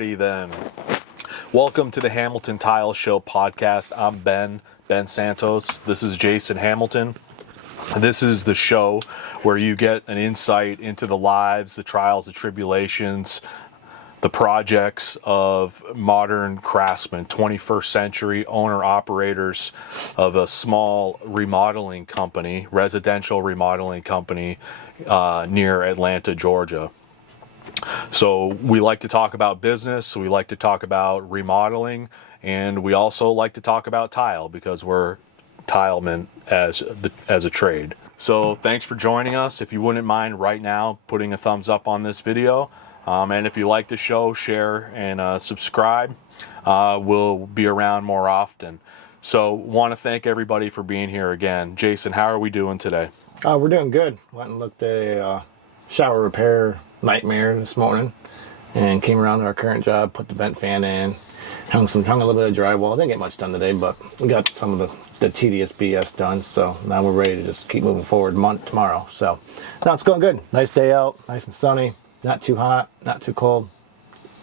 Alrighty then. Welcome to the Hamilton Tile Show podcast. I'm Ben Santos. This is Jason Hamilton. This is the show where you get an insight into the lives, the trials, the tribulations, the projects of modern craftsmen, 21st century owner-operators of a small remodeling company, residential remodeling company near Atlanta, Georgia. So we like to talk about business, we like to talk about remodeling, and we also like to talk about tile because we're tilemen as a trade. So thanks for joining us. If you wouldn't mind right now putting a thumbs up on this video, and if you like the show, share and subscribe. We'll be around more often. So want to thank everybody for being here again. Jason, how are we doing today? We're doing good. Went and looked at a shower repair nightmare this morning and came around to our current job, put the vent fan in, hung a little bit of drywall. Didn't get much done today, but we got some of the tedious BS done. So now we're ready to just keep moving forward tomorrow. So now it's going good. Nice day out, nice and sunny. Not too hot, not too cold,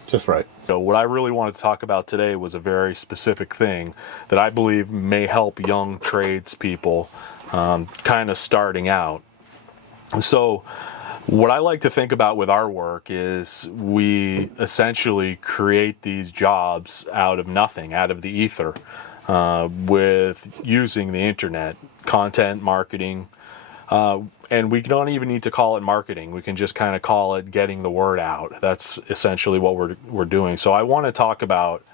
just right. So what I really wanted to talk about today was a very specific thing that I believe may help young tradespeople kind of starting out. So what I like to think about with our work is we essentially create these jobs out of nothing, out of the ether, with using the internet, content marketing, and we don't even need to call it marketing. We can just kind of call it getting the word out. That's essentially what we're doing. So I want to talk about,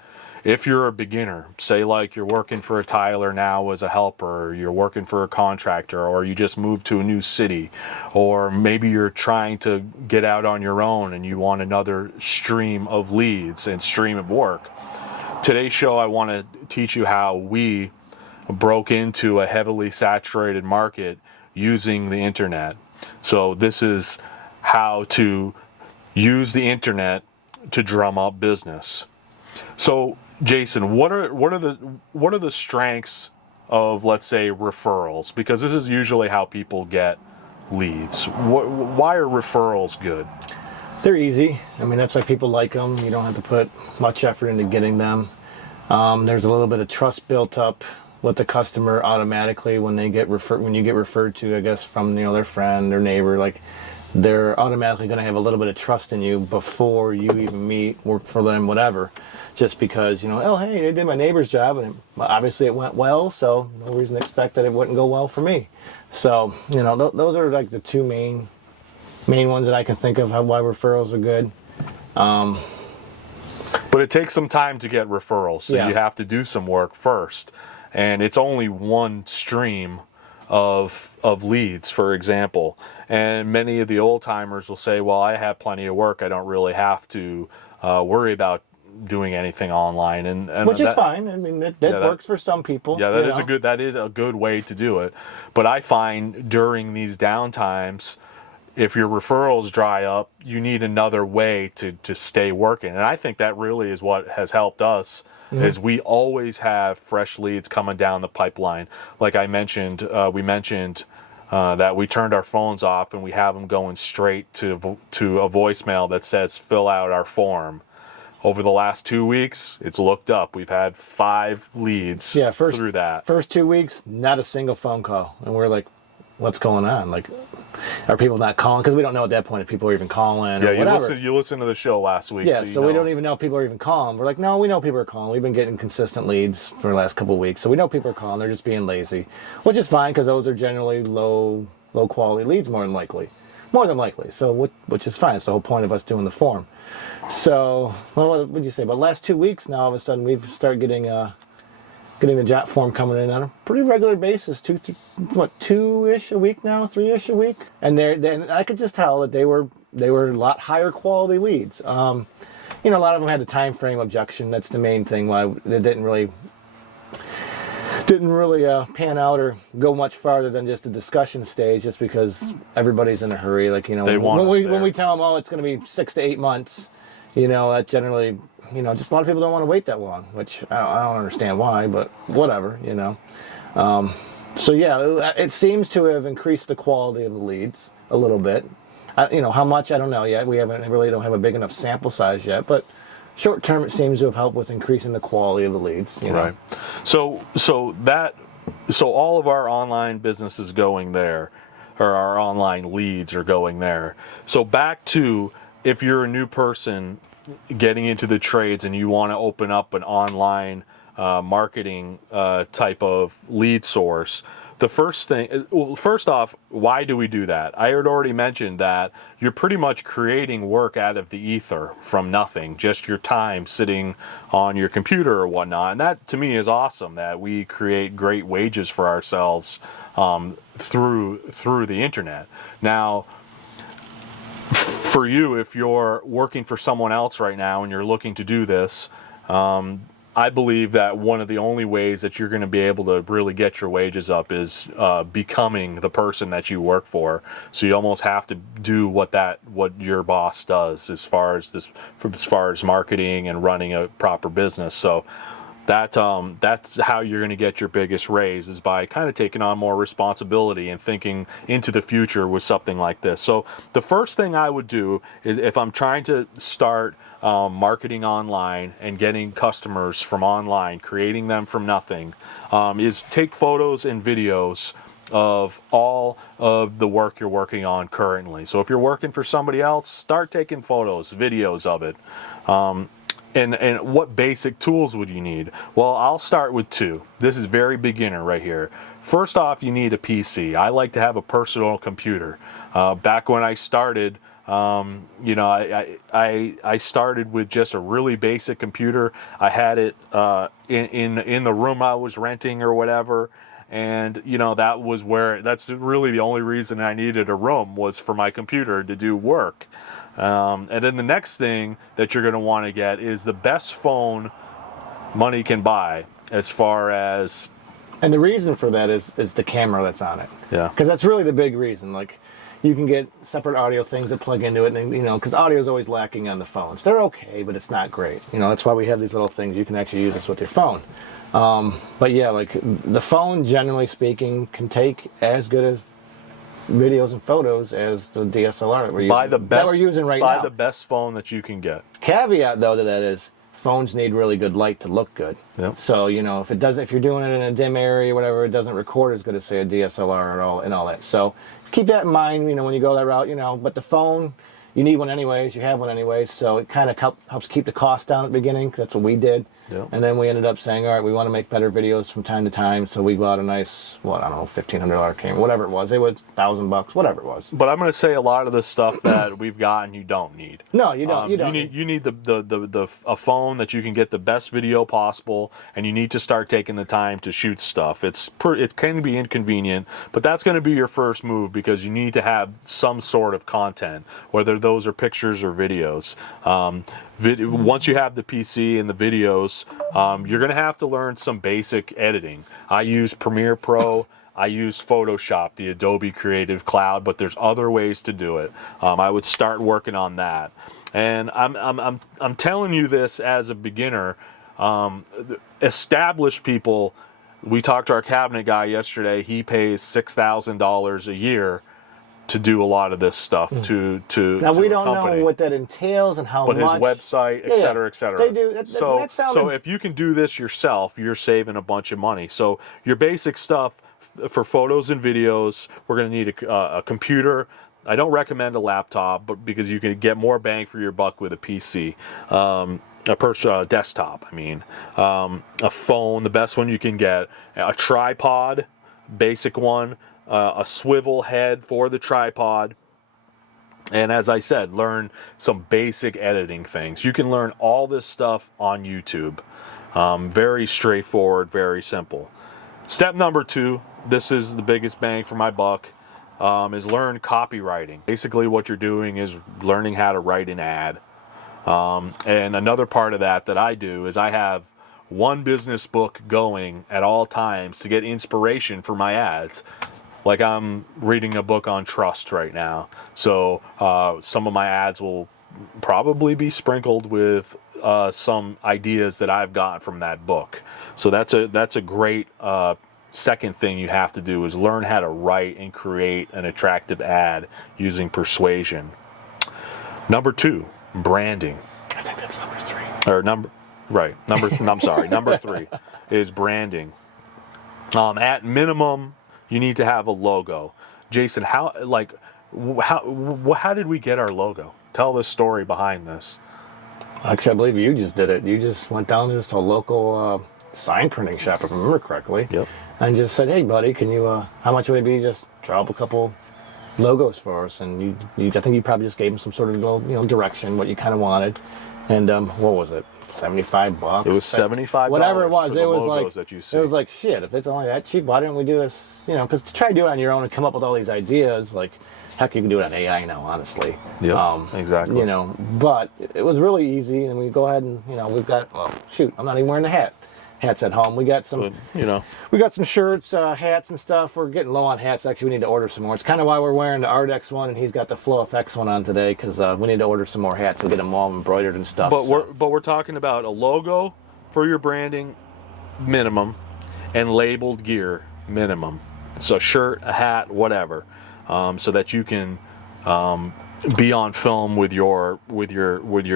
if you're a beginner, say like you're working for a tiler now as a helper, or you're working for a contractor, or you just moved to a new city, or maybe you're trying to get out on your own and you want another stream of leads and stream of work. Today's show, I want to teach you how we broke into a heavily saturated market using the internet. So this is how to use the internet to drum up business. So Jason, what are the strengths of, let's say, referrals? Because this is usually how people get leads. Why are referrals good? They're easy. I mean, that's why people like them. You don't have to put much effort into getting them. There's a little bit of trust built up with the customer automatically when you get referred to, I guess, from their friend or neighbor. Like, they're automatically going to have a little bit of trust in you before you even meet, work for them, whatever. Just because, oh, hey, they did my neighbor's job, and obviously it went well, so no reason to expect that it wouldn't go well for me. So, those are like the two main ones that I can think of why referrals are good. But it takes some time to get referrals, so you have to do some work first. And it's only one stream of leads, for example. And many of the old timers will say, well, I have plenty of work. I don't really have to worry about doing anything online. And which is fine. I mean, that works for some people. Yeah, that is a good way to do it. But I find during these downtimes, if your referrals dry up, you need another way to stay working. And I think that really is what has helped us. Is we always have fresh leads coming down the pipeline. Like I mentioned, we mentioned that we turned our phones off and we have them going straight to a voicemail that says fill out our form. Over the last 2 weeks, it's looked up. We've had 5 leads through that. First 2 weeks, not a single phone call. And we're like, what's going on? Like, are people not calling? Because we don't know at that point if people are even calling or whatever. You listened to the show last week. Yeah, so we don't even know if people are even calling. We're like, no, we know people are calling. We've been getting consistent leads for the last couple of weeks. So we know people are calling. They're just being lazy, which is fine because those are generally low quality leads more than likely. So which is fine. It's the whole point of us doing the form. So what would you say? But last 2 weeks now, all of a sudden, we've started getting the job form coming in on a pretty regular basis, 2-ish a week now, 3-ish a week, and I could just tell that they were a lot higher quality leads. A lot of them had a time frame objection. That's the main thing why they didn't really pan out or go much farther than just the discussion stage, just because everybody's in a hurry. Like, when we tell them, oh, it's going to be 6 to 8 months, that generally, just a lot of people don't want to wait that long, which I don't understand why, but whatever, So yeah, it seems to have increased the quality of the leads a little bit. How much, I don't know yet. We don't have a big enough sample size yet, but short term, it seems to have helped with increasing the quality of the leads. You know? Right. So all of our online business is going there, or our online leads are going there. So back to, if you're a new person getting into the trades and you want to open up an online marketing type of lead source, the first thing, well, first off, why do we do that? I had already mentioned that you're pretty much creating work out of the ether from nothing, just your time sitting on your computer or whatnot. And that, to me, is awesome, that we create great wages for ourselves through the internet. Now, for you, if you're working for someone else right now and you're looking to do this, I believe that one of the only ways that you're going to be able to really get your wages up is becoming the person that you work for. So you almost have to do what your boss does as far as marketing and running a proper business. So that's how you're going to get your biggest raise, is by kind of taking on more responsibility and thinking into the future with something like this. So the first thing I would do is, if I'm trying to start marketing online and getting customers from online, creating them from nothing, is take photos and videos of all of the work you're working on currently. So if you're working for somebody else, start taking photos, videos of it. And what basic tools would you need? Well, I'll start with two. This is very beginner right here. First off, you need a PC. I like to have a personal computer. Back when I started, I started with just a really basic computer. I had it in the room I was renting or whatever, and that's really the only reason I needed a room, was for my computer to do work. And then the next thing that you're going to want to get is the best phone money can buy, as far as. And the reason for that is the camera that's on it. Yeah. Because that's really the big reason. Like, you can get separate audio things that plug into it, and because audio is always lacking on the phones. They're okay, but it's not great. That's why we have these little things. You can actually use this with your phone. But yeah, like, the phone, generally speaking, can take as good as videos and photos as the DSLR that we're using right now. Buy the best phone that you can get. Caveat, though, to that is, phones need really good light to look good. Yep. So, if you're doing it in a dim area or whatever, it doesn't record as good as, say, a DSLR and all that. So keep that in mind, when you go that route, but the phone, you need one anyways, you have one anyways, so it kind of helps keep the cost down at the beginning. That's what we did. Yep. And then we ended up saying, all right, we want to make better videos from time to time, so we bought a nice, $1,500 camera, whatever it was. It was $1,000, whatever it was. But I'm going to say a lot of the stuff that we've gotten, you don't need. No, you don't. You need a phone that you can get the best video possible, and you need to start taking the time to shoot stuff. It can be inconvenient, but that's going to be your first move, because you need to have some sort of content, whether those are pictures or videos. Once you have the PC and the videos, you're going to have to learn some basic editing. I use Premiere Pro. I use Photoshop, the Adobe Creative Cloud, but there's other ways to do it. I would start working on that. And I'm telling you this as a beginner. Established people, we talked to our cabinet guy yesterday. He pays $6,000 a year to do a lot of this stuff now we don't know what that entails and how much. But his website, et cetera, et cetera. They do. So if you can do this yourself, you're saving a bunch of money. So your basic stuff for photos and videos, we're going to need a computer. I don't recommend a laptop, but because you can get more bang for your buck with a PC. A desktop, a phone, the best one you can get, a tripod, basic one, a swivel head for the tripod, and as I said, learn some basic editing things. You can learn all this stuff on YouTube. Very straightforward, very simple. Step number 2, this is the biggest bang for my buck, is learn copywriting. Basically what you're doing is learning how to write an ad. And another part of that I do is I have one business book going at all times to get inspiration for my ads. Like, I'm reading a book on trust right now. So some of my ads will probably be sprinkled with some ideas that I've gotten from that book. So that's a great second thing you have to do, is learn how to write and create an attractive ad using persuasion. Number 2, branding. I think that's number 3. or number, right? I'm sorry. Number 3 is branding. At minimum, you need to have a logo. Jason, how did we get our logo? Tell the story behind this. Actually, I believe you just did it. You just went down to just a local sign printing shop, if I remember correctly. Yep. And just said, hey, buddy, can you, how much would it be just draw up a couple logos for us? And I think you probably just gave him some sort of little, direction, what you kind of wanted. And what was it? $75. It was $75. Whatever it was. For the it was logos like that you see. It was like, shit, if it's only that cheap, why don't we do this? Because to try to do it on your own and come up with all these ideas, like, heck, you can do it on AI now, honestly. Yeah, exactly. But it was really easy, and we go ahead and, we've got, I'm not even wearing the hat. Hats at home. We got some, we got some shirts, hats and stuff. We're getting low on hats. Actually, we need to order some more. It's kind of why we're wearing the Ardex one, and he's got the Flow FX one on today, because we need to order some more hats and get them all embroidered and stuff. But we're talking about a logo for your branding, minimum, and labeled gear, minimum. So a shirt, a hat, whatever, so that you can be on film with your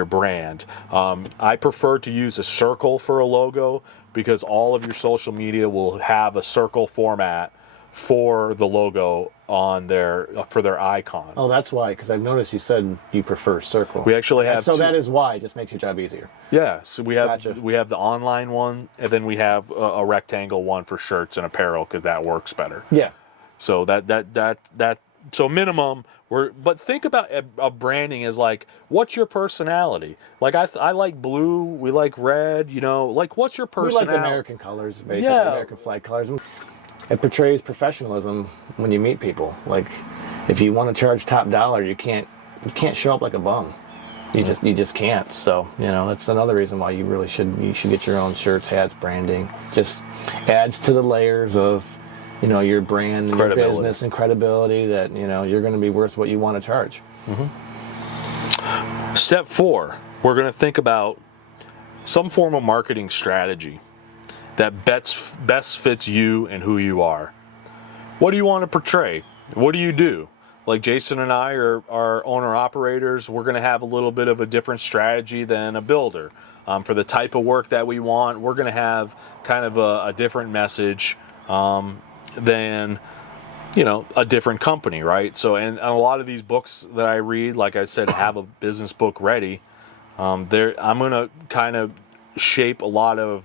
brand. I prefer to use a circle for a logo, because all of your social media will have a circle format for the logo on for their icon. Oh, that's why, because I've noticed you said you prefer circle. We actually have that is why. It just makes your job easier. Yeah, so we have Gotcha. we have the online one, and then we have a rectangle one for shirts and apparel, because that works better. Yeah. So so minimum. But think about a branding as like, what's your personality? Like I like blue, we like red, like what's your personality? We like the American colors, basically, American flag colors. It portrays professionalism when you meet people. Like, if you want to charge top dollar, you can't show up like a bum. You just can't. So, that's another reason why you should get your own shirts, hats, branding. Just adds to the layers of your brand and your business and credibility that, you're going to be worth what you want to charge. Mm-hmm. Step 4, we're going to think about some form of marketing strategy that best fits you and who you are. What do you want to portray? What do you do? Like Jason and I are owner-operators. We're going to have a little bit of a different strategy than a builder. For the type of work that we want, we're going to have kind of a different message than a different company, right? So, and a lot of these books that I read, like I said, have a business book ready. I'm going to kind of shape a lot of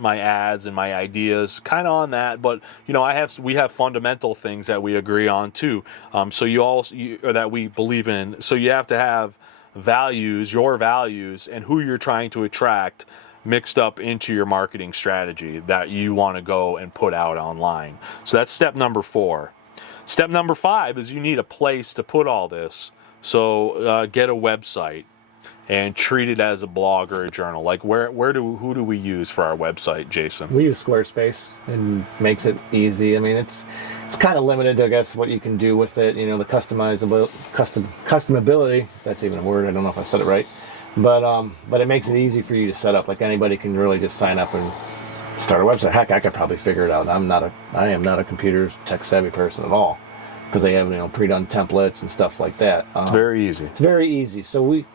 my ads and my ideas kind of on that, but we have fundamental things that we agree on too. So or that we believe in. So you have to have your values, and who you're trying to attract mixed up into your marketing strategy that you want to go and put out online. So that's step number 4. Step number 5 is you need a place to put all this. So get a website and treat it as a blog or a journal. Like who do we use for our website, Jason? We use Squarespace, and makes it easy. I mean, it's kind of limited to, I guess, what you can do with it. The customability. That's even a word. I don't know if I said it right. But it makes it easy for you to set up. Like, anybody can really just sign up and start a website. Heck, I could probably figure it out. I am not a computer tech savvy person at all, because they have pre-done templates and stuff like that. It's very easy. It's very easy. So we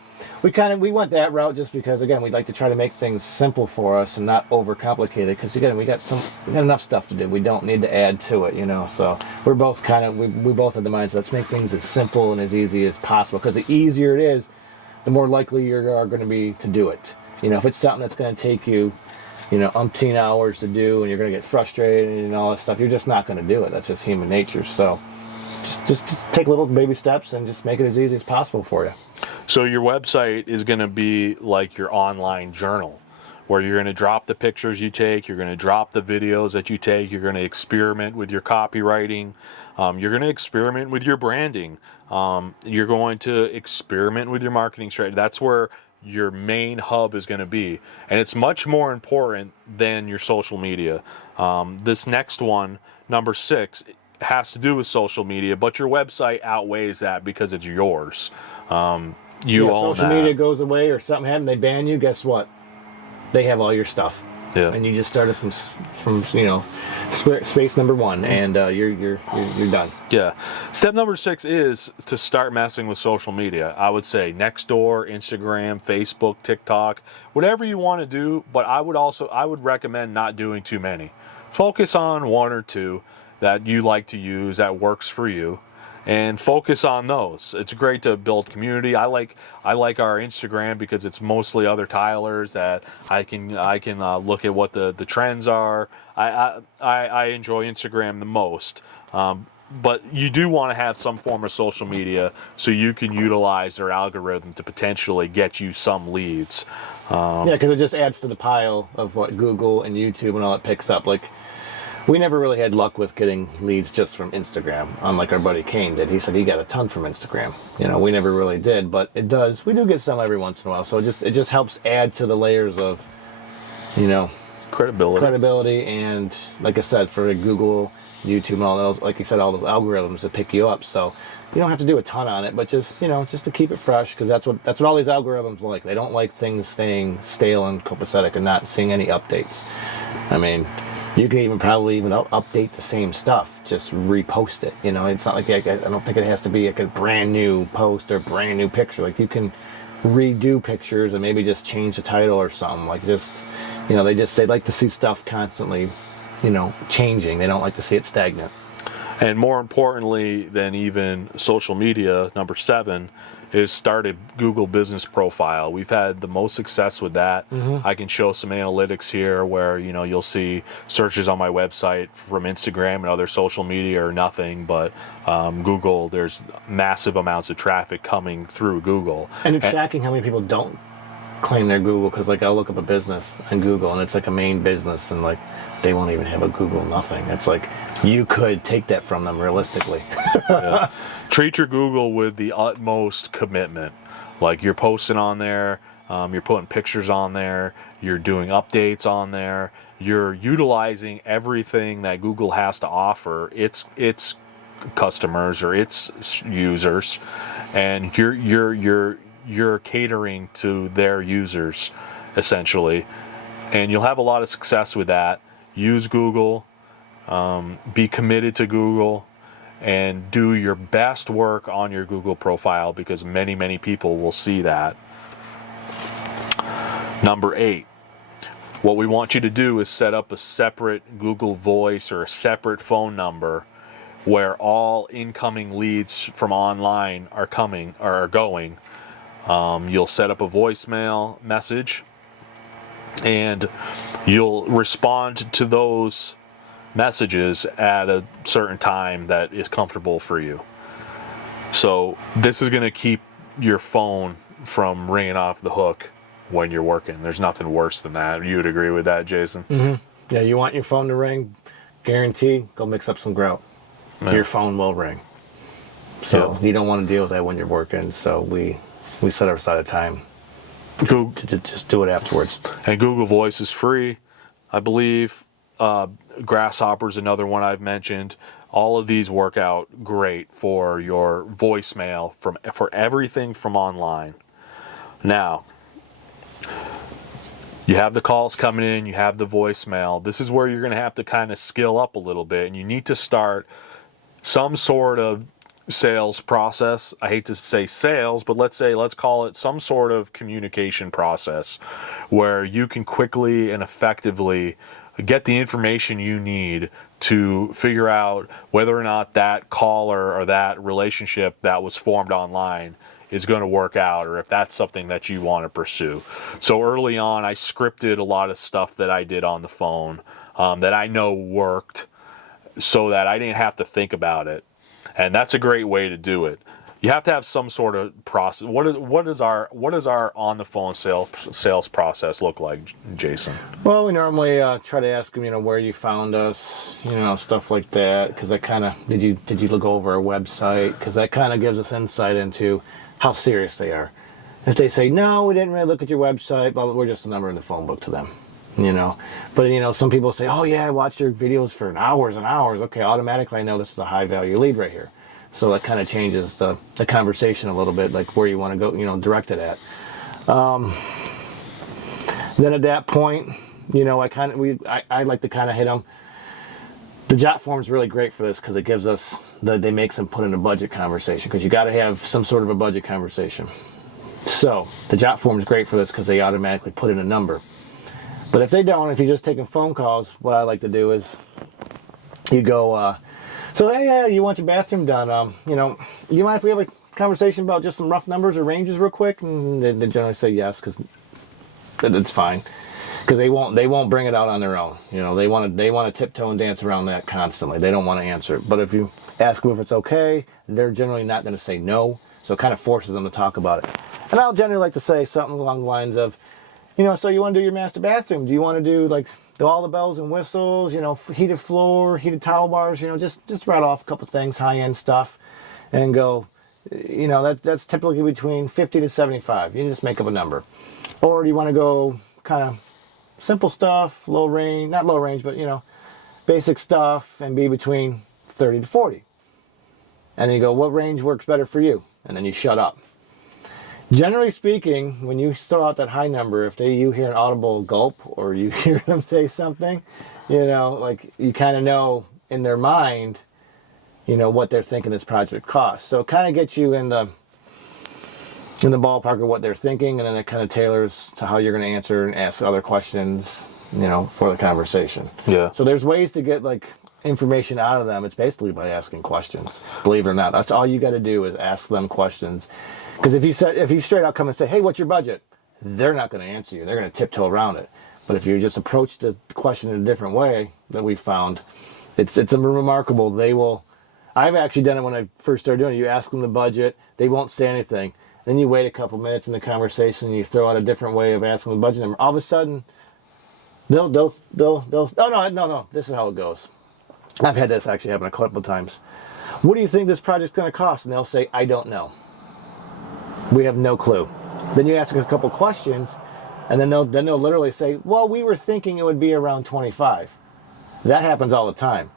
went that route just because, again, we'd like to try to make things simple for us and not overcomplicated. Because, again, we got enough stuff to do. We don't need to add to it. So we're both we both have the mindset, let's make things as simple and as easy as possible. Because the easier it is, the more likely you are going to be to do it. If it's something that's going to take you, umpteen hours to do, and you're going to get frustrated and all that stuff, you're just not going to do it. That's just human nature. So just take little baby steps and just make it as easy as possible for you. So your website is going to be like your online journal, where you're going to drop the pictures you take, you're going to drop the videos that you take, you're going to experiment with your copywriting, you're going to experiment with your branding, you're going to experiment with your marketing strategy. That's where your main hub is going to be. And it's much more important than your social media. This next one, number 6, has to do with social media, but your website outweighs that because it's yours. You own social that. media goes away or something happens, they ban you, guess what? They have all your stuff. Yeah. And you just started from space number one, and you're done. Yeah. Step number 6 is to start messing with social media. I would say Nextdoor, Instagram, Facebook, TikTok, whatever you want to do. But I would recommend not doing too many. Focus on 1 or 2 that you like to use that works for you, and focus on those. It's great to build community. I like our Instagram because it's mostly other tilers that I can look at what the trends are. I enjoy Instagram the most. But you do want to have some form of social media so you can utilize their algorithm to potentially get you some leads. Yeah, because it just adds to the pile of what Google and YouTube and all it picks up. Like, we never really had luck with getting leads just from Instagram, unlike our buddy Kane did. He said he got a ton from Instagram. We never really did, but we do get some every once in a while. So it just helps add to the layers of, credibility, and like I said, for Google, YouTube, and all those, like you said, all those algorithms that pick you up. So you don't have to do a ton on it, but just to keep it fresh, because that's what all these algorithms like. They don't like things staying stale and copacetic and not seeing any updates. I mean, you can probably update the same stuff, just repost it. It's not like I don't think it has to be like a brand new post or brand new picture. Like, you can redo pictures and maybe just change the title or something. Like, just they like to see stuff constantly, changing. They don't like to see it stagnant. And more importantly than even social media, number 7 is start a Google business profile. We've had the most success with that. Mm-hmm. I can show some analytics here where you'll see searches on my website from Instagram and other social media or nothing, but Google, there's massive amounts of traffic coming through Google. And it's shocking how many people don't claim they're Google, because like I'll look up a business on Google and it's like a main business and like they won't even have a Google nothing. It's like you could take that from them realistically. Yeah. Treat your Google with the utmost commitment. Like, you're posting on there, you're putting pictures on there, you're doing updates on there, you're utilizing everything that Google has to offer its customers or its users, and you're catering to their users essentially, and you'll have a lot of success with that. Use Google, be committed to Google, and do your best work on your Google profile, because many people will see that. Number 8, what we want you to do is set up a separate Google Voice or a separate phone number where all incoming leads from online are going. You'll set up a voicemail message, and you'll respond to those messages at a certain time that is comfortable for you. So this is going to keep your phone from ringing off the hook when you're working. There's nothing worse than that. You would agree with that, Jason? Mm-hmm. Yeah, you want your phone to ring, guarantee, go mix up some grout. Yeah. Your phone will ring. So you don't want to deal with that when you're working. So we set aside a time to just do it afterwards. And Google Voice is free, I believe. Grasshopper's another one I've mentioned. All of these work out great for your voicemail for everything from online. Now, you have the calls coming in, you have the voicemail. This is where you're going to have to kind of skill up a little bit, and you need to start some sort of sales process. I hate to say sales, but let's call it some sort of communication process where you can quickly and effectively get the information you need to figure out whether or not that caller or that relationship that was formed online is going to work out, or if that's something that you want to pursue. So early on, I scripted a lot of stuff that I did on the phone that I know worked, so that I didn't have to think about it. And that's a great way to do it. You have to have some sort of process. What does our on the phone sales process look like, Jason? Well, we normally try to ask them, where you found us, stuff like that. Because that kind of did you look over our website? Because that kind of gives us insight into how serious they are. If they say no, we didn't really look at your website, but we're just a number in the phone book to them. But some people say, oh yeah, I watched your videos for hours and hours. Okay, automatically I know this is a high value lead right here. So that kind of changes the conversation a little bit, like where you want to go, direct it at. Then at that point, I like to kind of hit them. The jot form is really great for this because it gives us they makes them put in a budget conversation, because you got to have some sort of a budget conversation. So the jot form is great for this because they automatically put in a number. But if they don't, if you're just taking phone calls, what I like to do is you go, so hey, you want your bathroom done? You mind if we have a conversation about just some rough numbers or ranges real quick? And they generally say yes, because it's fine. Because they won't bring it out on their own. They want to tiptoe and dance around that constantly. They don't want to answer it. But if you ask them if it's okay, they're generally not going to say no. So it kind of forces them to talk about it. And I'll generally like to say something along the lines of, so you want to do your master bathroom? Do you want to do all the bells and whistles? Heated floor, heated towel bars. Just write off a couple things, high end stuff, and go. That's typically between 50 to 75. You just make up a number. Or do you want to go kind of simple stuff, low range, not low range, but basic stuff, and be between 30 to 40. And then you go, what range works better for you? And then you shut up. Generally speaking, when you throw out that high number, if you hear an audible gulp or you hear them say something, you kind of know in their mind, what they're thinking this project costs. So it kind of gets you in the ballpark of what they're thinking, and then it kind of tailors to how you're going to answer and ask other questions, for the conversation. Yeah. So there's ways to get information out of them. It's basically by asking questions. Believe it or not, that's all you got to do is ask them questions. Because if you straight out come and say, hey, what's your budget? They're not going to answer you. They're going to tiptoe around it. But if you just approach the question in a different way, that we found, it's a remarkable. They will. I've actually done it when I first started doing it. You ask them the budget, they won't say anything. Then you wait a couple minutes in the conversation, and you throw out a different way of asking the budget number. All of a sudden, they'll no, this is how it goes. I've had this actually happen a couple of times. What do you think this project's going to cost? And they'll say, I don't know. We have no clue. Then you ask a couple questions, and then they'll literally say, well, we were thinking it would be around 25. That happens all the time.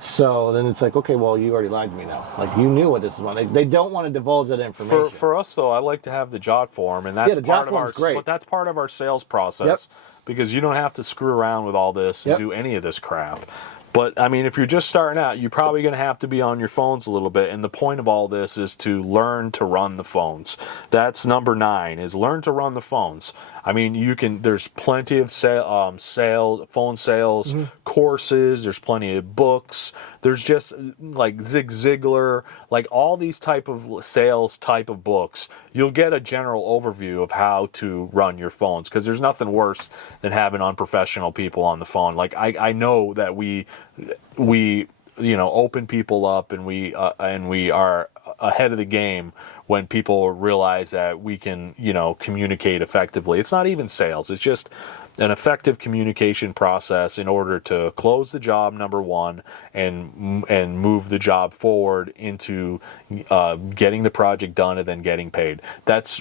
So then it's like, okay, well, you already lied to me now. You knew what this was. They don't want to divulge that information. For us, though, I like to have the jot form, and that's the jot form's great. But that's part of our sales process. Yep. Because you don't have to screw around with all this and do any of this crap. But, I mean, if you're just starting out, you're probably going to have to be on your phones a little bit. And the point of all this is to learn to run the phones. That's number 9, is learn to run the phones. I mean, there's plenty of phone sales, courses, there's plenty of books. There's just Zig Ziglar, all these type of sales type of books. You'll get a general overview of how to run your phones, because there's nothing worse than having unprofessional people on the phone. I know that we open people up, and we are ahead of the game when people realize that we can communicate effectively. It's not even sales, it's just an effective communication process in order to close the job, number 1, and move the job forward into getting the project done and then getting paid. That's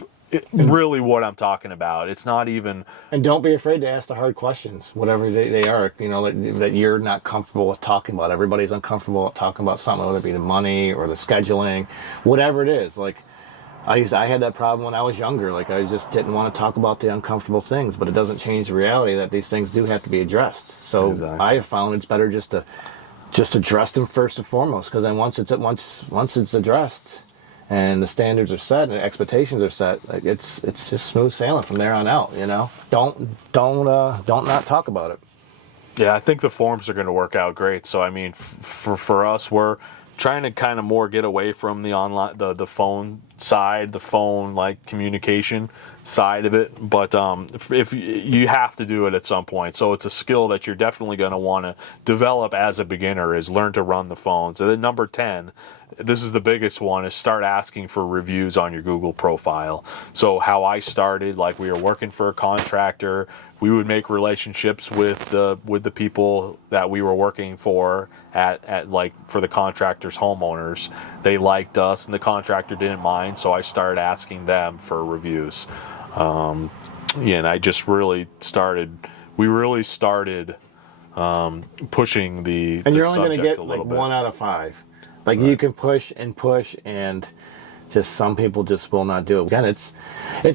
really what I'm talking about. It's not even... And don't be afraid to ask the hard questions, whatever they are, that you're not comfortable with talking about. Everybody's uncomfortable with talking about something, whether it be the money or the scheduling, whatever it is. I had that problem when I was younger. I just didn't want to talk about the uncomfortable things, but it doesn't change the reality that these things do have to be addressed. So exactly. I have found it's better just to address them first and foremost, because then once it's addressed and the standards are set and the expectations are set, it's just smooth sailing from there on out. Don't not talk about it. Yeah, I think the forms are going to work out great. So I mean, for us, we're trying to kind of more get away from the online, the phone side, the phone communication side of it. But if you have to do it at some point, so it's a skill that you're definitely going to want to develop as a beginner, is learn to run the phones. And then number 10, this is the biggest one, is start asking for reviews on your Google profile. So how I started, we were working for a contractor, we would make relationships with the people that we were working for at for the contractor's homeowners. They liked us, and the contractor didn't mind, so I started asking them for reviews. And I just really started. We really started pushing the. And you're only going to get 1 out of 5. Right. You can push, and just some people just will not do it. Again, it's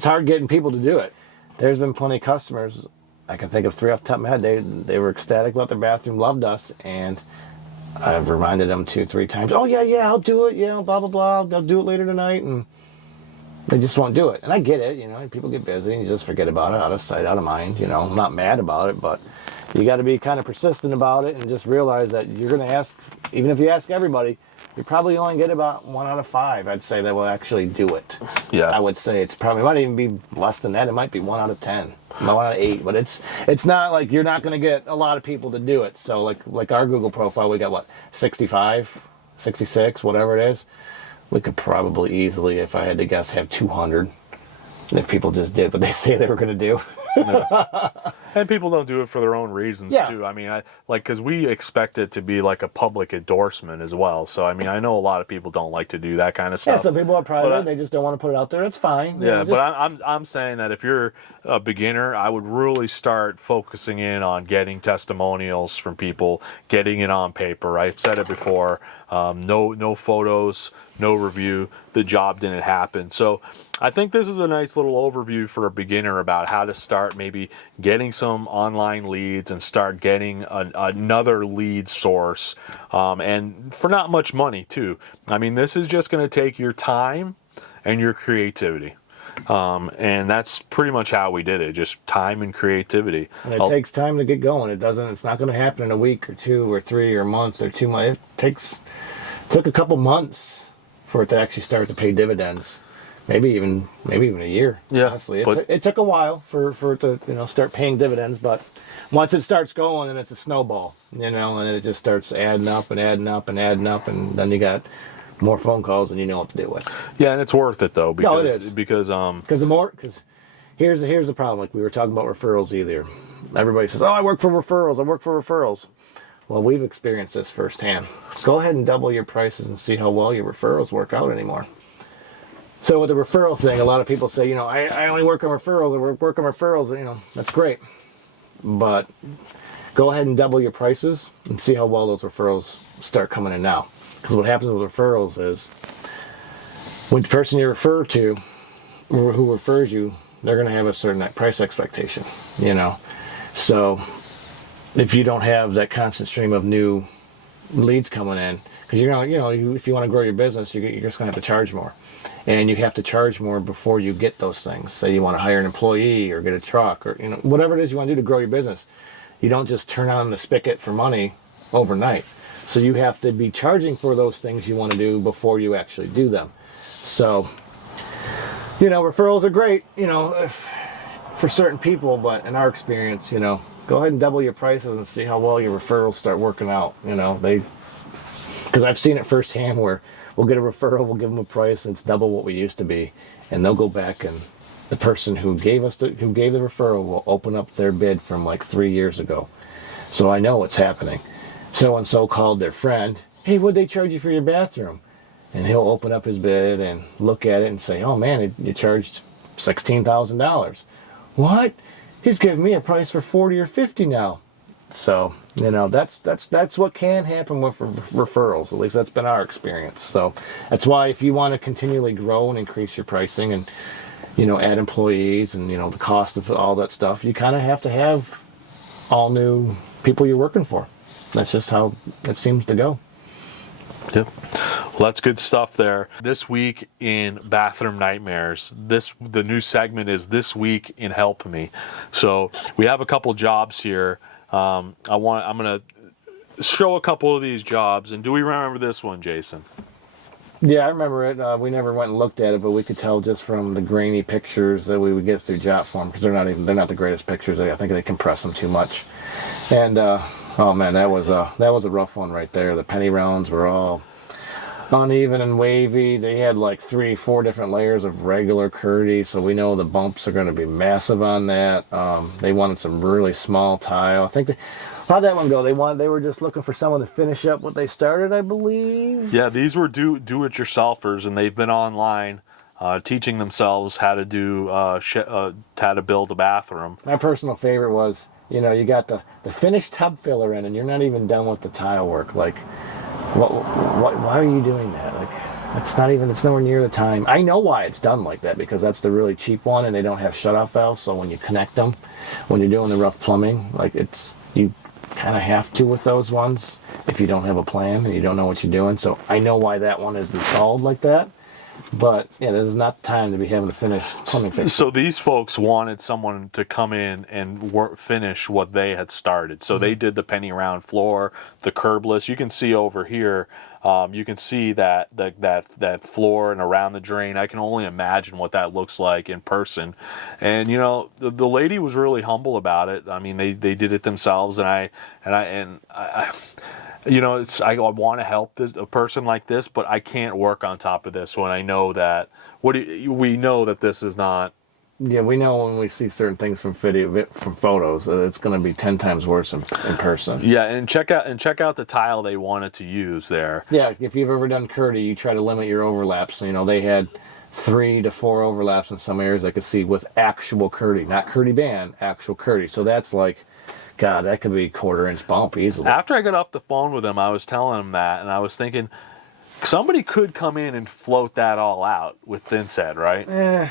hard getting people to do it. There's been plenty of customers. I can think of 3 off the top of my head. They were ecstatic about their bathroom, loved us, and I've reminded them 2, 3 times. Oh yeah, I'll do it. Blah blah blah. They'll do it later tonight, and they just won't do it. And I get it. And people get busy, and you just forget about it, out of sight, out of mind. I'm not mad about it, but you got to be kind of persistent about it, and just realize that you're going to ask. Even if you ask everybody, you probably only get about 1 out of 5. I'd say that will actually do it. Yeah. I would say it might even be less than that. It might be 1 out of 10, 1 out of 8. But it's not like you're not going to get a lot of people to do it. So like our Google profile, we got 65, 66, whatever it is. We could probably easily, if I had to guess, have 200 if people just did what they say they were going to do. No. And people don't do it for their own reasons too. I mean, because we expect it to be like a public endorsement as well. So I mean, I know a lot of people don't like to do that kind of stuff. Yeah, some people are private; they just don't want to put it out there. It's fine. Yeah, but I'm saying that if you're a beginner, I would really start focusing in on getting testimonials from people, getting it on paper. I've said it before. No photos, no review. The job didn't happen. So I think this is a nice little overview for a beginner about how to start maybe getting some online leads and start getting another lead source, and for not much money too. I mean, this is just going to take your time and your creativity. And that's pretty much how we did it, just time and creativity. And it takes time to get going. It's not going to happen in a week or 2 or 3 or a month or 2 months. It took a couple months for it to actually start to pay dividends. Maybe even a year. Yeah, honestly, it took a while for it to start paying dividends, but once it starts going, then it's a snowball, and then it just starts adding up and adding up and adding up, and then you got more phone calls than you know what to do with. Yeah, and it's worth it though, because it is. Because here's the problem. Like we were talking about referrals either. Everybody says, "Oh, I work for referrals." Well, we've experienced this firsthand. Go ahead and double your prices and see how well your referrals work out anymore. So with the referral thing, a lot of people say, I only work on referrals. I work on referrals. That's great. But go ahead and double your prices and see how well those referrals start coming in now. Because what happens with referrals is when the person you refer to, or who refers you, they're going to have a certain price expectation, So if you don't have that constant stream of new leads coming in, because if you want to grow your business, you're just going to have to charge more. And you have to charge more before you get those things. Say you want to hire an employee or get a truck or whatever it is you want to do to grow your business. You don't just turn on the spigot for money overnight. So you have to be charging for those things you want to do before you actually do them. So, referrals are great, for certain people, but in our experience, go ahead and double your prices and see how well your referrals start working out. Because I've seen it firsthand where we'll get a referral, we'll give them a price, and it's double what we used to be, and they'll go back and the person who gave the referral will open up their bid from like 3 years ago. So I know what's happening. So and so called their friend, "Hey, what'd they charge you for your bathroom?" And he'll open up his bid and look at it and say, "Oh man, you charged $16,000. What? He's giving me a price for 40 or 50 now." So, that's what can happen with referrals. At least that's been our experience. So that's why if you want to continually grow and increase your pricing and, add employees and, the cost of all that stuff, you kind of have to have all new people you're working for. That's just how it seems to go. Yep. Well, that's good stuff there. This week in Bathroom Nightmares, the new segment is This Week in Help Me. So we have a couple jobs here. I'm going to show a couple of these jobs. And do we remember this one, Jason? Yeah, I remember it. We never went and looked at it, but we could tell just from the grainy pictures that we would get through Jotform, because they're not the greatest pictures. I think they compress them too much. And oh man, that was a rough one right there. The penny rounds were all uneven and wavy. They had like 3-4 different layers of regular Curdy, so we know the bumps are going to be massive on that. They wanted some really small tile. I think how'd that one go? They were just looking for someone to finish up what they started, I believe. Yeah, these were do-it-yourselfers, and they've been online teaching themselves how to how to build a bathroom. My personal favorite was, you got the finished tub filler in, and you're not even done with the tile work. Like, why are you doing that? Like, It's nowhere near the time. I know why it's done like that, because that's the really cheap one and they don't have shutoff valves. So when you connect them, when you're doing the rough plumbing, like you kind of have to with those ones if you don't have a plan and you don't know what you're doing. So I know why that one is installed like that. But yeah, this is not the time to be having to finish plumbing fixes. So these folks wanted someone to come in and finish what they had started. So they did the penny round floor, the curbless. You can see over here. You can see that floor and around the drain. I can only imagine what that looks like in person. And you know, the lady was really humble about it. I mean, they did it themselves, and I you know, I want to help a person like this, but I can't work on top of this when I know that we know that this is not. Yeah, we know when we see certain things from photos, it's going to be 10 times worse in person. Yeah, and check out the tile they wanted to use there. Yeah, if you've ever done Curdy, you try to limit your overlaps. You know, they had 3 to 4 overlaps in some areas I could see with actual Curdy, not Curdy band, actual Curdy. So that's like, God, that could be a 1/4 inch bump easily. After I got off the phone with him, I was telling him that, and I was thinking, somebody could come in and float that all out with thinset, right?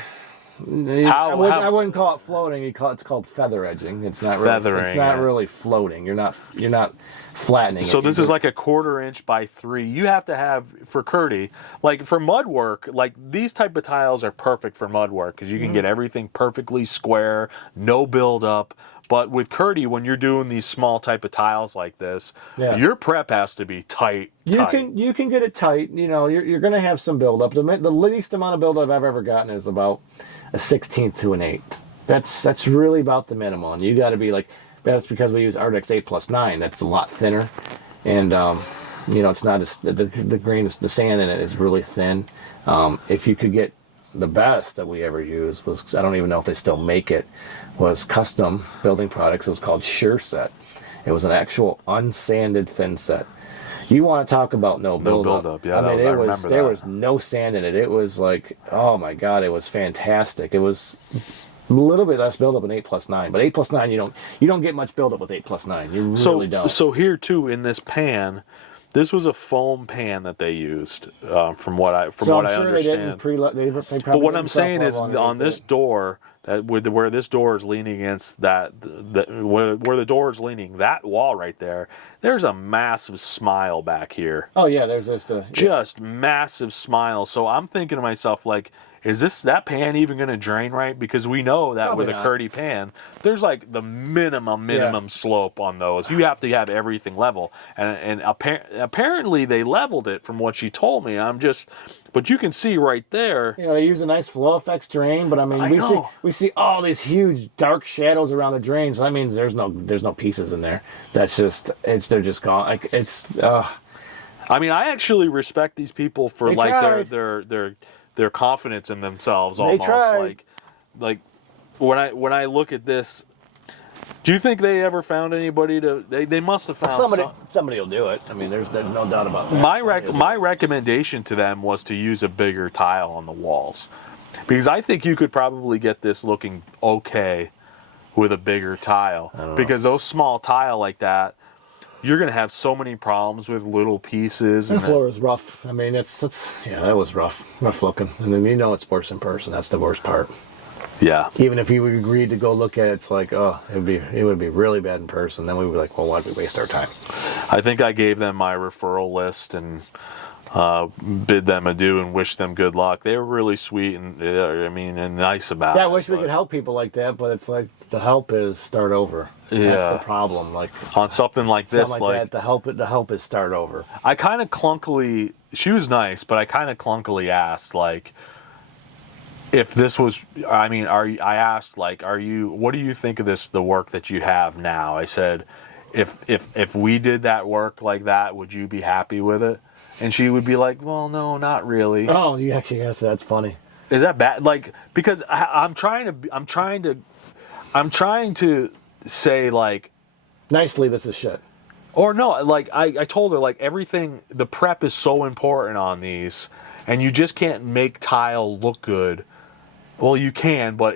I wouldn't call it floating. It's called feather edging. It's not really Feathering, It's not really floating. You're not flattening. So it. this is like a 1/4 inch by 3. You have to have for Curdy, like for mud work, like these type of tiles are perfect for mud work because you can get everything perfectly square, no buildup. But with Curdy, when you're doing these small type of tiles like this, your prep has to be tight. You can get it tight. You know, you're going to have some buildup. The least amount of buildup I've ever gotten is about a 1/16 to an 1/8. That's really about the minimum. And you got to be like, that's because we use Ardex 8+9. That's a lot thinner, and you know, it's not as the grain, the sand in it is really thin. If you could get the best that we ever used was, I don't even know if they still make it, was Custom Building Products. It was called Sure Set. It was an actual unsanded thin set. You want to talk about no buildup? Yeah, I mean, there was no sand in it. It was like, oh my God, it was fantastic. It was a little bit less buildup in 8+9, but 8+9 you don't get much buildup with 8+9. You really don't. So here too in this pan, this was a foam pan that they used, from what I understand. But what I'm saying is, on this door, where this door is leaning against where the door is leaning, that wall right there, there's a massive smile back here. Oh yeah, there's just massive smile. So I'm thinking to myself, like, is that pan even going to drain right? Because we know that Probably with not. a Curdy pan, there's like the minimum slope on those. You have to have everything level, and apparently they leveled it from what she told me. But you can see right there. You know, they use a nice flow effects drain, but I mean, we see all these huge dark shadows around the drain. So that means there's no pieces in there. That's just they're just gone. Like I mean, I actually respect these people for their confidence in themselves. Almost. They tried. Like when I look at this, do you think they ever found anybody to? They must have found somebody will do it. I mean, there's no doubt about that. My recommendation to them was to use a bigger tile on the walls, because I think you could probably get this looking okay with a bigger tile. Because those small tile like that, you're going to have so many problems with little pieces. The floor is rough. I mean, that was rough looking. And then, you know, it's worse in person. That's the worst part. Yeah. Even if you agreed to go look at it, it's like, oh, it would be really bad in person. Then we would be like, well, why did we waste our time? I think I gave them my referral list and bid them adieu and wish them good luck. They were really sweet and nice about it. Yeah, I wish we could help people like that, but it's like the help is start over. Yeah. That's the problem. Like on something like this, that, the help is start over. I kind of clunkily. She was nice, but I kind of clunkily asked, like, if this was. I mean, I asked, like, what do you think of the work that you have now? I said, if we did that work like that, would you be happy with it? And she would be like, well, no, not really. Oh, you actually asked. That's funny. Is that bad? Like, because I'm trying to say, like, nicely, this is shit. Or no, like I told her, like, everything, the prep is so important on these, and you just can't make tile look good. Well, you can, but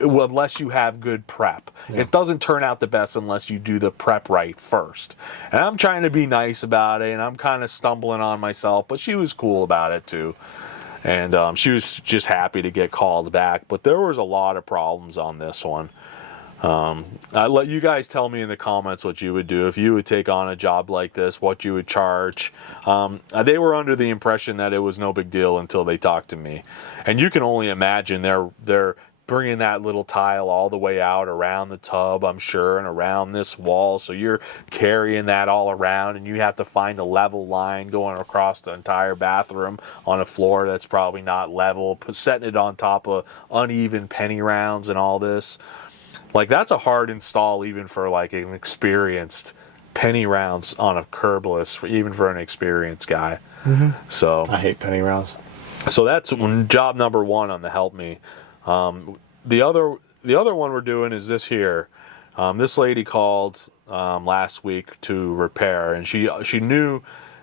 unless you have good prep. Yeah. It doesn't turn out the best unless you do the prep right first. And I'm trying to be nice about it, and I'm kind of stumbling on myself, but she was cool about it too. And she was just happy to get called back. But there was a lot of problems on this one. I let you guys tell me in the comments what you would do if you would take on a job like this, what you would charge. They were under the impression that it was no big deal until they talked to me. And you can only imagine they're bringing that little tile all the way out around the tub, I'm sure, and around this wall. So you're carrying that all around, and you have to find a level line going across the entire bathroom on a floor that's probably not level, setting it on top of uneven penny rounds and all this. Like, that's a hard install even for like an experienced penny rounds on a curbless, even for an experienced guy. Mm-hmm. So I hate penny rounds. So that's job number one on the Help Me. The other one we're doing is this here. This lady called last week to repair, and she knew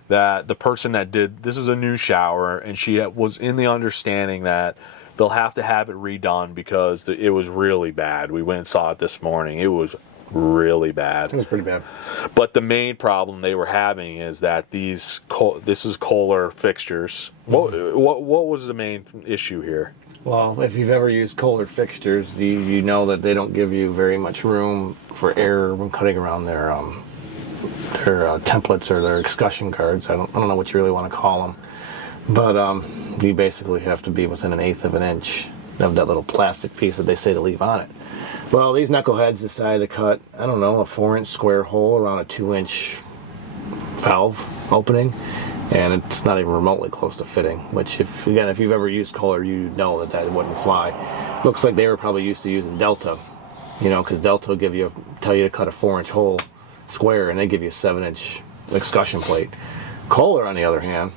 that the person that did this is a new shower, and she was in the understanding that they'll have to have it redone because it was really bad. We went and saw it this morning. It was really bad. It was pretty bad. But the main problem they were having is that this is Kohler fixtures. Mm-hmm. What was the main issue here? Well, if you've ever used Kohler fixtures, you know that they don't give you very much room for error when cutting around their templates or their excussion cards. I don't know what you really want to call them, but you basically have to be within 1/8 of an inch of that little plastic piece that they say to leave on it. Well, these knuckleheads decided to cut, I don't know, a 4-inch square hole around a 2-inch valve opening. And it's not even remotely close to fitting, which if you've ever used Kohler, you know that wouldn't fly. Looks like they were probably used to using Delta, because Delta will tell you to cut a 4-inch hole square, and they give you a 7-inch excussion plate. Kohler, on the other hand,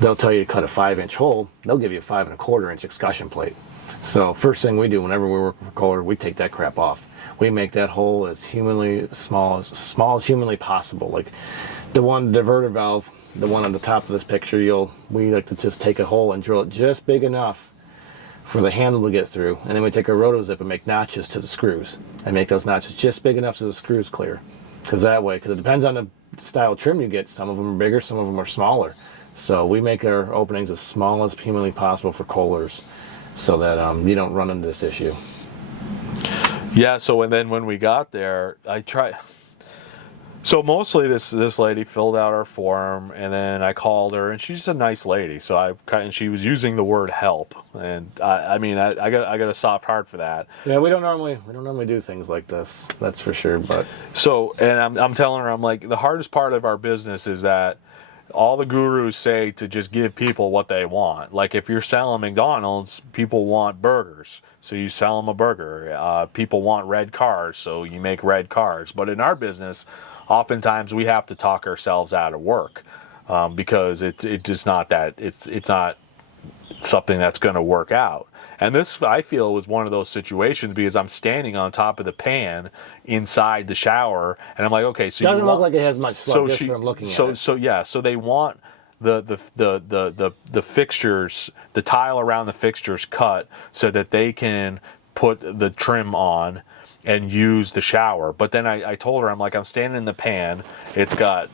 they'll tell you to cut a 5-inch hole, they'll give you a 5 1/4-inch excussion plate. So first thing we do whenever we work for Kohler, we take that crap off. We make that hole as small as humanly possible. Like the diverter valve, the one on the top of this picture, we like to just take a hole and drill it just big enough for the handle to get through, and then we take a rotozip and make notches to the screws and make those notches just big enough so the screws clear. Because it depends on the style trim you get. Some of them are bigger, some of them are smaller. So we make our openings as small as humanly possible for Kohlers, so that you don't run into this issue. Yeah. So and then when we got there, I tried. So mostly this lady filled out our form, and then I called her, and she's a nice lady. So she was using the word help, and I got a soft heart for that. Yeah, we don't normally do things like this. That's for sure. But so, and I'm telling her, I'm like, the hardest part of our business is that all the gurus say to just give people what they want. Like if you're selling McDonald's, people want burgers, so you sell them a burger. People want red cars, so you make red cars. But in our business, oftentimes we have to talk ourselves out of work because it's not something that's going to work out. And this, I feel, was one of those situations because I'm standing on top of the pan inside the shower, and I'm like, okay, so doesn't look like it has much slope just from looking at it. So they want the fixtures, the tile around the fixtures cut so that they can put the trim on and use the shower. But then I told her, I'm like, I'm standing in the pan. It's got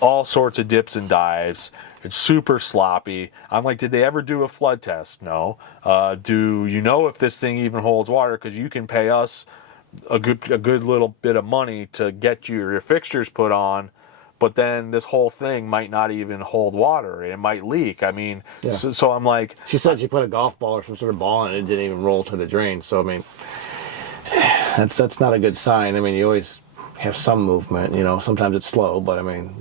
all sorts of dips and dives. It's super sloppy. I'm like, did they ever do a flood test? No. Do you know if this thing even holds water? Because you can pay us a good little bit of money to get your fixtures put on, but then this whole thing might not even hold water. It might leak. I mean, yeah. So I'm like... She said she put a golf ball or some sort of ball in it. It didn't even roll to the drain. So, I mean, that's not a good sign. I mean, you always have some movement, sometimes it's slow, but I mean,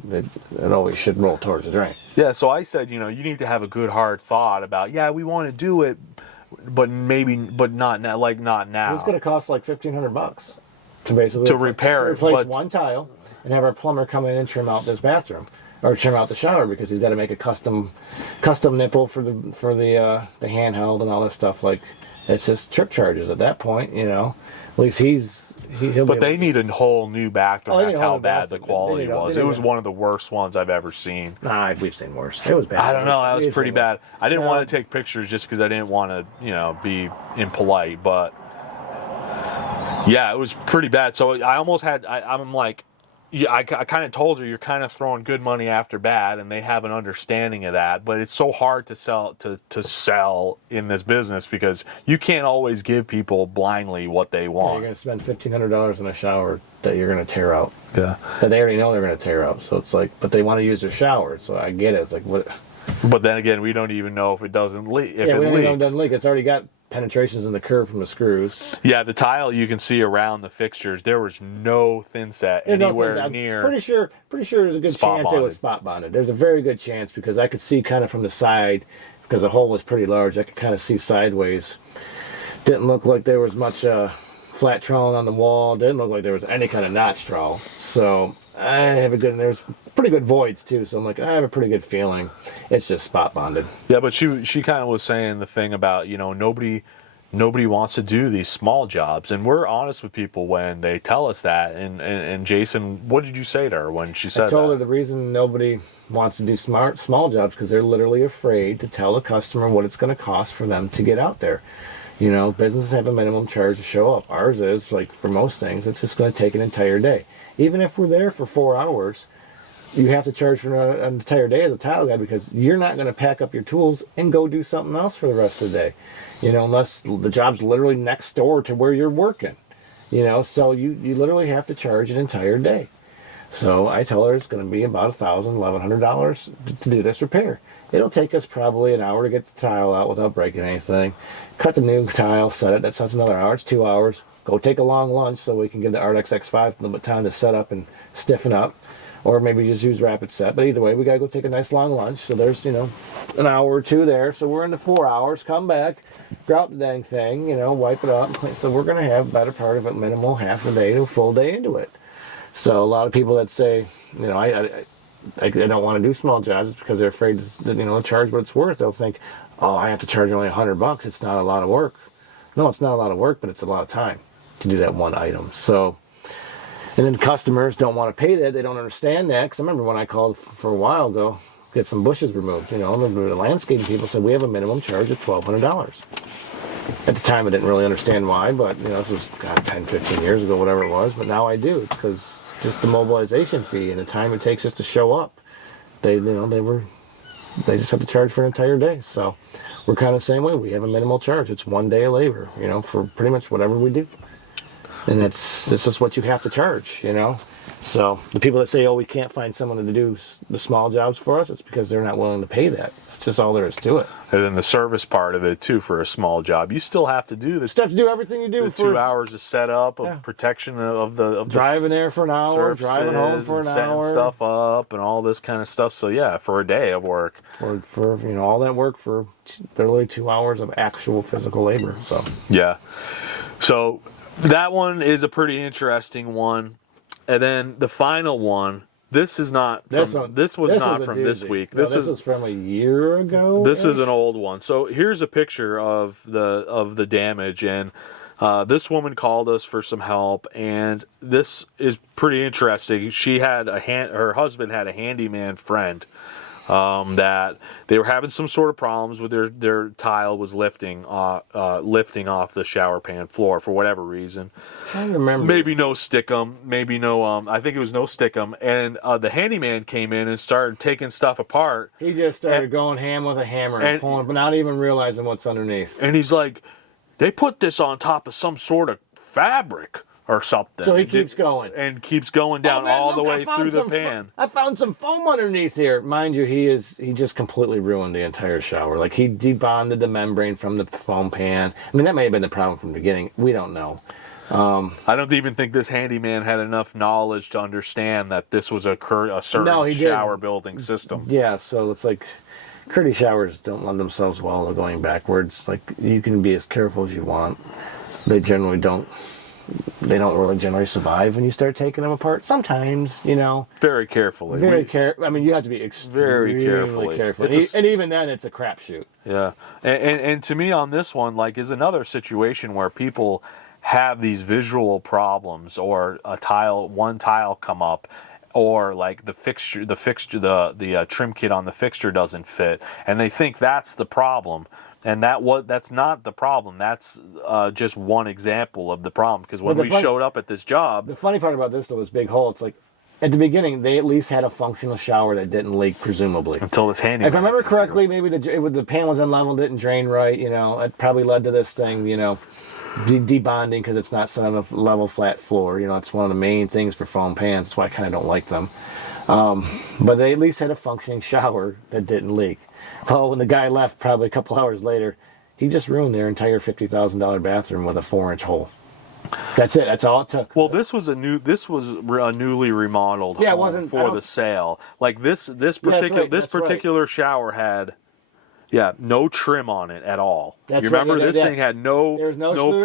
it always should roll towards the drain. Yeah, so I said, you need to have a good hard thought about, we want to do it, but not now, not now. It's going to cost like $1,500 to basically repair it. Replace one tile and have our plumber come in and trim out this bathroom or trim out the shower because he's got to make a custom nipple for the handheld and all that stuff. Like, it's just trip charges at that point, At least he'll but they need a whole new bathroom. That's how bad the quality was. It was one of the worst ones I've ever seen. Nah, we've seen worse. It was bad. I don't know. That was pretty bad. I didn't want to take pictures just because I didn't want to, be impolite. But Yeah, it was pretty bad. So I almost had. I'm like, yeah, I kind of told her you're kind of throwing good money after bad, and they have an understanding of that. But it's so hard to sell in this business because you can't always give people blindly what they Yeah, want. you're going to spend $1,500 in a shower that you're going to tear out. Yeah. That they already know they're going to tear out. So it's like, but they want to use their shower. So I get it. It's like, what? But then again, we don't even know if it doesn't leak. If Yeah, it we don't even know it leaks. doesn't leak. It's already got penetrations in the curve from the screws. Yeah, the tile you can see around the fixtures. There was no thin set anywhere near. Pretty sure there's a good chance it was spot bonded. There's a very good chance because I could see kind of from the side because the hole was pretty large. I could kind of see sideways. Didn't look like there was much flat trowel on the wall. Didn't look like there was any kind of notch trowel. So I have a good. There's pretty good voids too. So I'm like, I have a pretty good feeling it's just spot bonded. Yeah, but she kind of was saying the thing about nobody wants to do these small jobs, and we're honest with people when they tell us that. And Jason, what did you say to her when she said that? I told her the reason nobody wants to do small jobs because they're literally afraid to tell the customer what it's going to cost for them to get out there. Businesses have a minimum charge to show up. Ours is, like for most things, it's just going to take an entire day. Even if we're there for 4 hours, you have to charge for an entire day as a tile guy because you're not going to pack up your tools and go do something else for the rest of the day. Unless the job's literally next door to where you're working. So you literally have to charge an entire day. So I tell her it's going to be about $1,000, $1,100 to do this repair. It'll take us probably an hour to get the tile out without breaking anything. Cut the new tile, set it. That's another hour. It's 2 hours. Go take a long lunch so we can get the Artex X5 a little bit of time to set up and stiffen up. Or maybe just use rapid set. But either way, we got to go take a nice long lunch. So there's, an hour or two there. So we're into 4 hours. Come back, grout the dang thing, wipe it up. And clean. So we're going to have a better part of it, minimal half a day to a full day into it. So a lot of people that say, I don't want to do small jobs because they're afraid to, charge what it's worth. They'll think, oh, I have to charge only $100. It's not a lot of work. No, it's not a lot of work, but it's a lot of time to do that one item. So, and then customers don't want to pay that. They don't understand that. Because I remember when I called for a while ago, get some bushes removed. The landscaping people said we have a minimum charge of $1,200. At the time, I didn't really understand why, but this was 10, 15 years ago, whatever it was. But now I do. It's because just the mobilization fee and the time it takes just to show up. They just have to charge for an entire day. So we're kind of the same way. We have a minimal charge. It's 1 day of labor, for pretty much whatever we do. And it's just what you have to charge, So the people that say, oh, we can't find someone to do the small jobs for us, it's because they're not willing to pay that. It's just all there is to it. And then the service part of it, too, for a small job. You still have to do this. You have to do everything you do the for 2 hours of setup, of protection of the driving there for an hour, driving home for an hour. Setting stuff up and all this kind of stuff. So, yeah, for a day of work. For all that work for literally 2 hours of actual physical labor. So yeah. So that one is a pretty interesting one. And then the final one, this is not from, this was not from this week. No, this is from a year ago. This is an old one. So here's a picture of the damage, and this woman called us for some help, and this is pretty interesting. She had her husband had a handyman friend that they were having some sort of problems with their tile was lifting off the shower pan floor for whatever reason. I'm trying to remember. Maybe no stickum, maybe no I think it was no stickum, and the handyman came in and started taking stuff apart. He just started going ham with a hammer and pulling, but not even realizing what's underneath. And he's like, they put this on top of some sort of fabric or something. So he keeps going. And keeps going down all the way through the pan. I found some foam underneath here. Mind you, he just completely ruined the entire shower. Like, he debonded the membrane from the foam pan. I mean, that may have been the problem from the beginning. We don't know. I don't even think this handyman had enough knowledge to understand that this was a certain shower building system. Yeah, so it's like, curdy showers don't lend themselves well to going backwards. Like, you can be as careful as you want. They generally don't. They don't really generally survive when you start taking them apart. Sometimes, Very carefully. I mean, you have to be extremely careful. And even then, it's a crapshoot. Yeah. And to me on this one, like, is another situation where people have these visual problems, or one tile come up, or like the trim kit on the fixture doesn't fit, and they think that's the problem. And that's not the problem. That's just one example of the problem. Because when we showed up at this job, the funny part about this though is big hole. It's like at the beginning they at least had a functional shower that didn't leak, presumably. Until this handyman. If I remember correctly, maybe the pan was unlevel, didn't drain right. It probably led to this thing. Debonding because it's not set on a level flat floor. It's one of the main things for foam pans. That's why I kind of don't like them. But they at least had a functioning shower that didn't leak. Well, when the guy left probably a couple hours later, he just ruined their entire $50,000 bathroom with a 4-inch hole. That's it. That's all it took. Well, this was a newly remodeled home. It wasn't for the sale. Like this particular shower had no trim on it at all. That's you remember right. this thing had no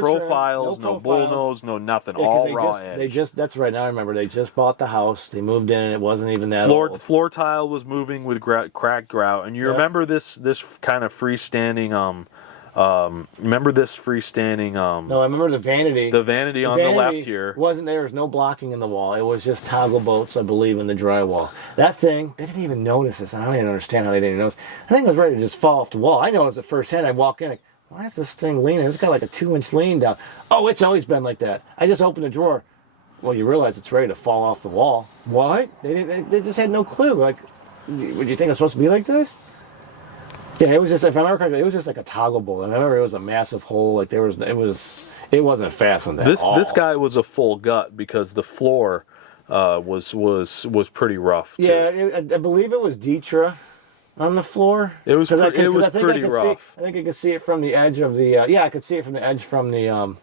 profiles, no bull nose, no nothing, all raw edge. That's right. Now I remember they just bought the house. They moved in and it wasn't even that old. Floor tile was moving with cracked grout. And you remember this kind of freestanding remember this freestanding No, I remember the vanity. The vanity on the left here. There was no blocking in the wall. It was just toggle bolts, I believe, in the drywall. That thing, they didn't even notice this. I don't even understand how they didn't notice. I think it was ready to just fall off the wall. I noticed it firsthand. I walk in, why is this thing leaning? It's got like a 2-inch lean down. Oh, it's always been like that. I just opened the drawer. Well, you realize it's ready to fall off the wall. What? They just had no clue. Like, would you think it's supposed to be like this? Yeah, it was just, if I remember correctly, it was just like a toggle bolt. And I remember it was a massive hole. Like it wasn't fastened at all. This guy was a full gut because the floor was pretty rough too. Yeah, I believe it was Ditra on the floor. It was pretty rough. I think I could see it from the edge of the. I could see it from the edge from the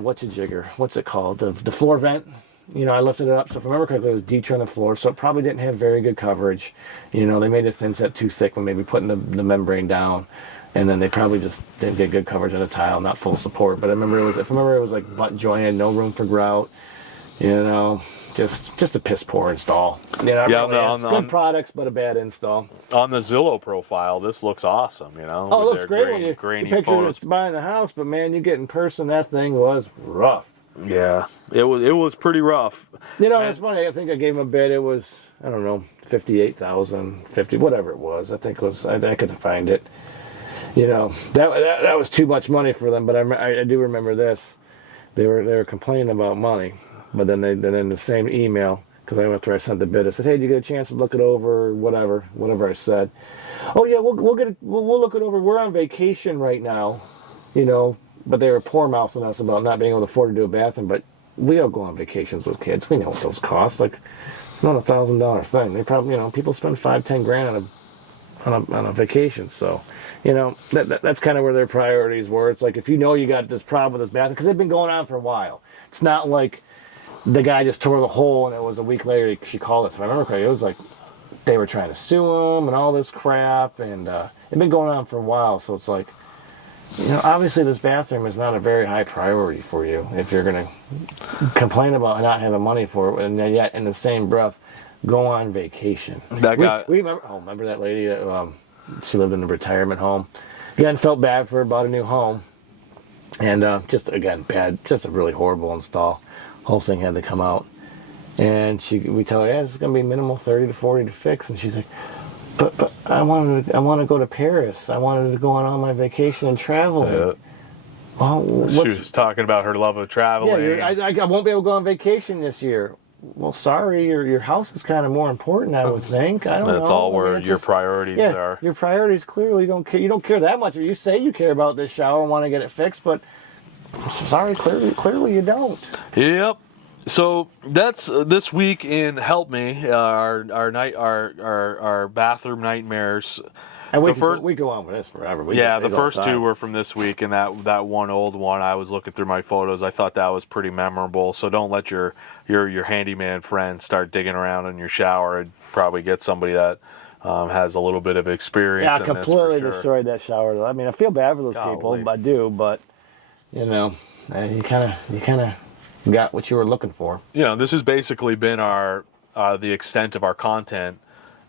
what's a jigger? What's it called? The floor vent. I lifted it up, so if I remember correctly, it was Ditra on the floor, so it probably didn't have very good coverage. They made the thin set too thick when maybe putting the membrane down, and then they probably just didn't get good coverage on the tile, not full support. But I remember it was like butt jointed, no room for grout. Just a piss poor install. Good products, but a bad install. On the Zillow profile, this looks awesome. Oh, it looks great when you picture it's buying the house, but man, you get in person, that thing was rough. Yeah, it was pretty rough. It's funny. I think I gave him a bid. It was, I don't know, 58,000, 50, whatever it was. I think it was. I couldn't find it. That was too much money for them. But I do remember this. They were complaining about money, but then in the same email, because after I sent the bid, I said, "Hey, did you get a chance to look it over? Whatever I said." Oh yeah, we'll look it over. We're on vacation right now, But they were poor mouthing us about not being able to afford to do a bathroom. But we all go on vacations with kids. We know what those cost. Like, not $1,000 thing. They probably, people spend $5-10 grand on a vacation. So, that's kind of where their priorities were. It's like, if you got this problem with this bathroom, because they've been going on for a while. It's not like the guy just tore the hole and it was a week later she called us. If I remember correctly, it was like they were trying to sue him and all this crap. And it'd been going on for a while. So it's like, obviously this bathroom is not a very high priority for you if you're going to complain about not having money for it, and yet in the same breath go on vacation. Remember that lady that she lived in a retirement home. Again, felt bad for her, bought a new home, and just a really horrible install. Whole thing had to come out, and we tell her, it's going to be minimal 30 to 40 to fix, and she's like, But I want to go to Paris. I wanted to go on all my vacation and travel. Well, she was talking about her love of traveling. Yeah, I won't be able to go on vacation this year. Well, sorry, your house is kind of more important, I would think. I don't know. That's all where your priorities are. Your priorities clearly don't care. You don't care that much. Or you say you care about this shower and want to get it fixed, but sorry, clearly you don't. Yep. So that's this week in Help Me, our bathroom nightmares. And we go on with this forever. The first two were from this week, and that one old one, I was looking through my photos. I thought that was pretty memorable. So don't let your handyman friend start digging around in your shower, and probably get somebody that has a little bit of experience. Yeah, completely destroyed that shower. I mean, I feel bad for those people. I do, but you kind of got what you were looking for. This has basically been the extent of our content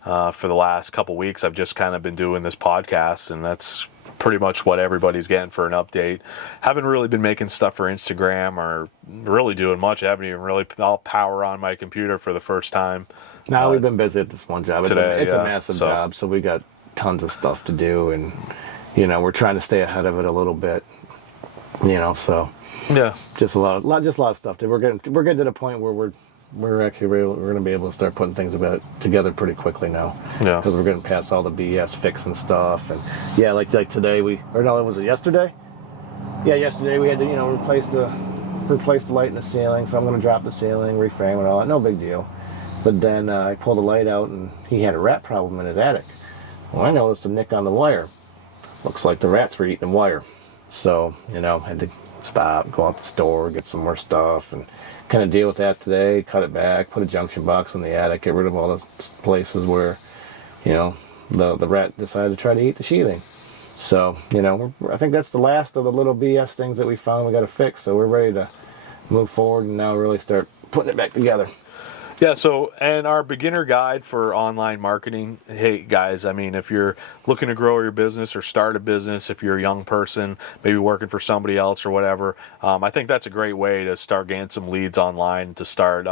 for the last couple weeks. I've just kind of been doing this podcast, and that's pretty much what everybody's getting for an update. Haven't really been making stuff for Instagram or really doing much. I haven't even really, I'll power on my computer for the first time. No, we've been busy at this one job. It's a massive job, so we got tons of stuff to do, and we're trying to stay ahead of it a little bit. So Yeah. just a lot of stuff. We're getting to the point where we're going to be able to start putting things together pretty quickly now. Yeah. Because we're getting past all the BS fixing stuff, and yeah, like today was it yesterday? Yeah, yesterday we had to replace the light in the ceiling. So I'm going to drop the ceiling, reframe it all. No big deal. But then I pulled the light out, and he had a rat problem in his attic. Well, I noticed a nick on the wire. Looks like the rats were eating wire. So, had to stop, go out the store, get some more stuff, and kind of deal with that today, cut it back, put a junction box in the attic, get rid of all the places where, the rat decided to try to eat the sheathing. So, I think that's the last of the little BS things that we found we got to fix. So we're ready to move forward and now really start putting it back together. Yeah, so, and our beginner guide for online marketing, hey guys, I mean, if you're looking to grow your business or start a business, if you're a young person, maybe working for somebody else or whatever, I think that's a great way to start getting some leads online, to start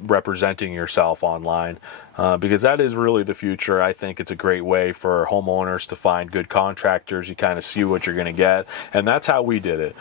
representing yourself online, because that is really the future. I think it's a great way for homeowners to find good contractors. You kind of see what you're going to get, and that's how we did it.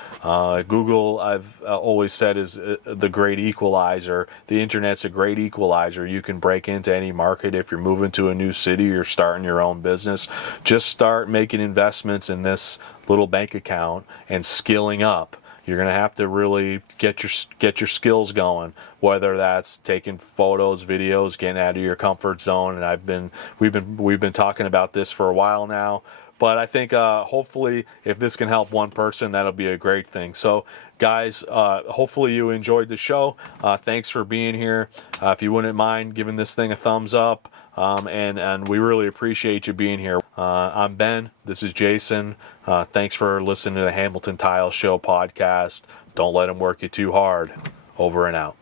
Google, I've always said, is the great equalizer. The internet's a great equalizer. You can break into any market. If you're moving to a new city or starting your own business, just start making investments in this little bank account and skilling up. You're going to have to really get your skills going, whether that's taking photos, videos, getting out of your comfort zone. And we've been talking about this for a while now. But I think hopefully if this can help one person, that'll be a great thing. So guys, hopefully you enjoyed the show. Thanks for being here. If you wouldn't mind giving this thing a thumbs up, and we really appreciate you being here. I'm Ben. This is Jason. Thanks for listening to the Hamilton Tile Show podcast. Don't let them work you too hard. Over and out.